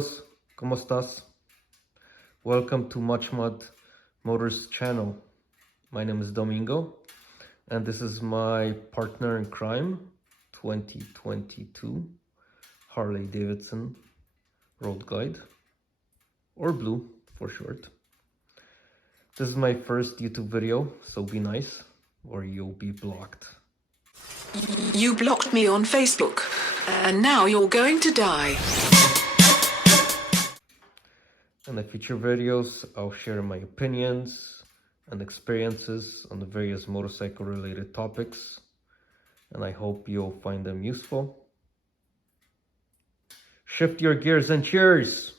amigos, ¿cómo estás? Welcome to MatchMod Motors channel. My name is Dominigo, and this is my partner in crime, 2022 Harley Davidson Road Glide, or Blue for short. This is my first YouTube video, so be nice or you'll be blocked. You blocked me on Facebook, and now you're going to die. In the future videos, I'll share my opinions and experiences on the various motorcycle related topics, and I hope you'll find them useful. Shift your gears and cheers!